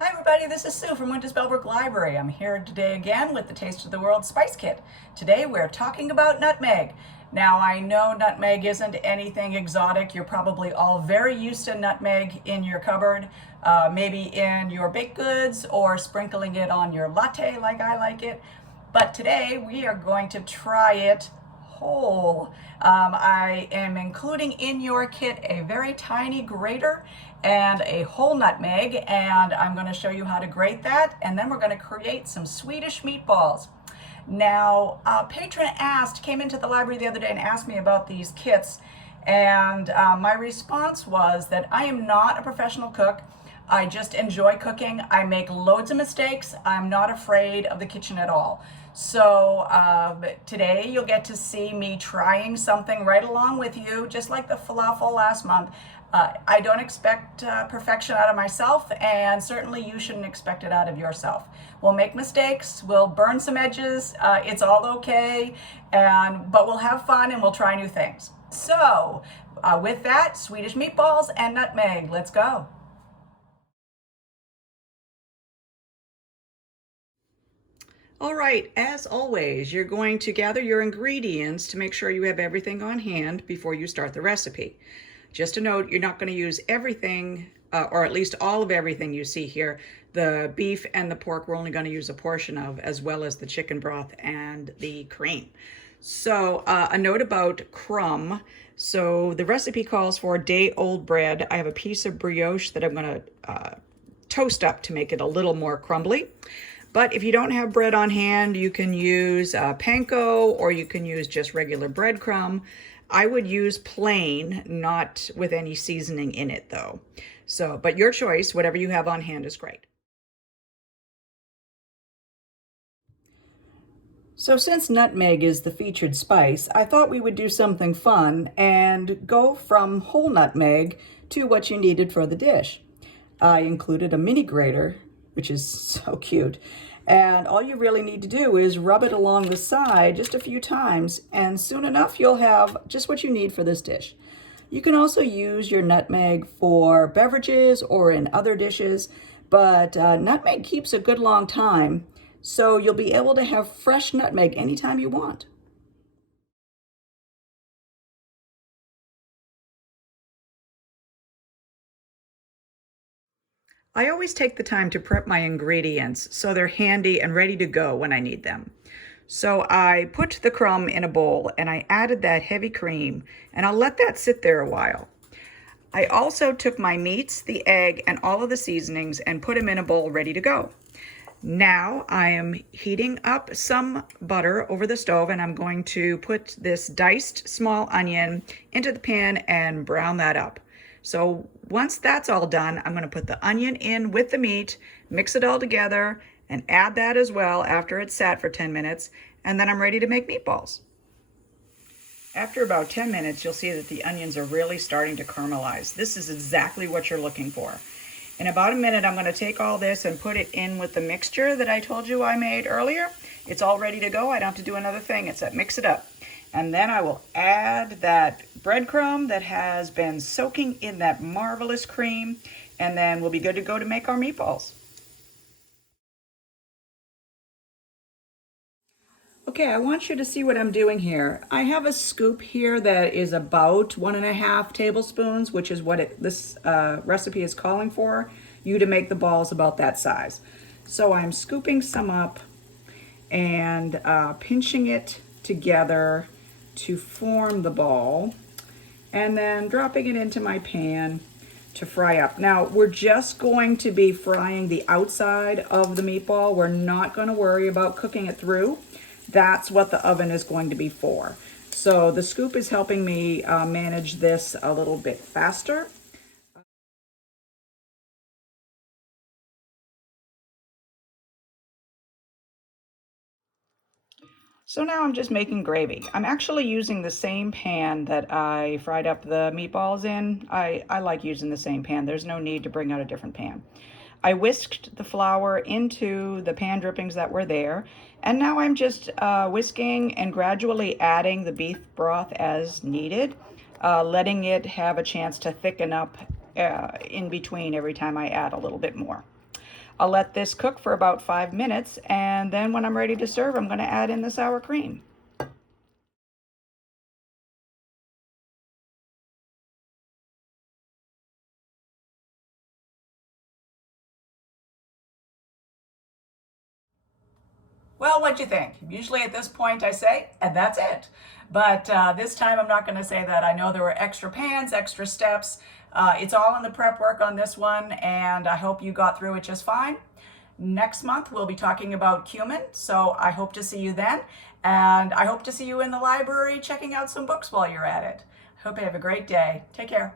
Hi everybody, this is Sue from Winters-Bellbrook Library. I'm here today again with the Taste of the World Spice Kit. Today we're talking about nutmeg. Now I know nutmeg isn't anything exotic. You're probably all very used to nutmeg in your cupboard, maybe in your baked goods or sprinkling it on your latte like I like it. But today we are going to try it whole. I am including in your kit a very tiny grater and a whole nutmeg, and I'm going to show you how to grate that, and then we're going to create some Swedish meatballs. Now, a patron came into the library the other day and asked me about these kits, and my response was that I am not a professional cook. I just enjoy cooking. I make loads of mistakes. I'm not afraid of the kitchen at all. So today you'll get to see me trying something right along with you, just like the falafel last month. I don't expect perfection out of myself, and certainly you shouldn't expect it out of yourself. We'll make mistakes, we'll burn some edges, it's all okay, but we'll have fun and we'll try new things. So with that, Swedish meatballs and nutmeg, let's go. All right, as always, you're going to gather your ingredients to make sure you have everything on hand before you start the recipe. Just a note, you're not going to use everything, or at least all of everything you see here. The beef and the pork we're only going to use a portion of, as well as the chicken broth and the cream. So a note about crumb. So the recipe calls for day-old bread. I have a piece of brioche that I'm going to toast up to make it a little more crumbly. But if you don't have bread on hand, you can use panko, or you can use just regular breadcrumb. I would use plain, not with any seasoning in it though. So, but your choice, whatever you have on hand is great. So since nutmeg is the featured spice, I thought we would do something fun and go from whole nutmeg to what you needed for the dish. I included a mini grater, which is so cute. And all you really need to do is rub it along the side just a few times, and soon enough you'll have just what you need for this dish. You can also use your nutmeg for beverages or in other dishes, but nutmeg keeps a good long time, so you'll be able to have fresh nutmeg anytime you want. I always take the time to prep my ingredients so they're handy and ready to go when I need them. So I put the crumb in a bowl and I added that heavy cream, and I'll let that sit there a while. I also took my meats, the egg, and all of the seasonings and put them in a bowl ready to go. Now I am heating up some butter over the stove, and I'm going to put this diced small onion into the pan and brown that up. So once that's all done, I'm going to put the onion in with the meat, mix it all together, and add that as well after it's sat for 10 minutes, and then I'm ready to make meatballs. After about 10 minutes, you'll see that the onions are really starting to caramelize. This is exactly what you're looking for. In about a minute, I'm going to take all this and put it in with the mixture that I told you I made earlier. It's all ready to go. I don't have to do another thing except mix it up. And then I will add that breadcrumb that has been soaking in that marvelous cream, and then we'll be good to go to make our meatballs. Okay, I want you to see what I'm doing here. I have a scoop here that is about 1.5 tablespoons, which is what this recipe is calling for you to make the balls about that size. So I'm scooping some up and pinching it together to form the ball, and then dropping it into my pan to fry up. Now, we're just going to be frying the outside of the meatball. We're not going to worry about cooking it through. That's what the oven is going to be for. So the scoop is helping me manage this a little bit faster. So now I'm just making gravy. I'm actually using the same pan that I fried up the meatballs in. I like using the same pan. There's no need to bring out a different pan. I whisked the flour into the pan drippings that were there, and now I'm just whisking and gradually adding the beef broth as needed, letting it have a chance to thicken up in between every time I add a little bit more. I'll let this cook for about 5 minutes, and then when I'm ready to serve, I'm going to add in the sour cream. Well, what'd you think? Usually at this point I say, and that's it. But this time I'm not going to say that. I know there were extra pans, extra steps. It's all in the prep work on this one, and I hope you got through it just fine. Next month we'll be talking about cumin, so I hope to see you then. And I hope to see you in the library checking out some books while you're at it. Hope you have a great day. Take care.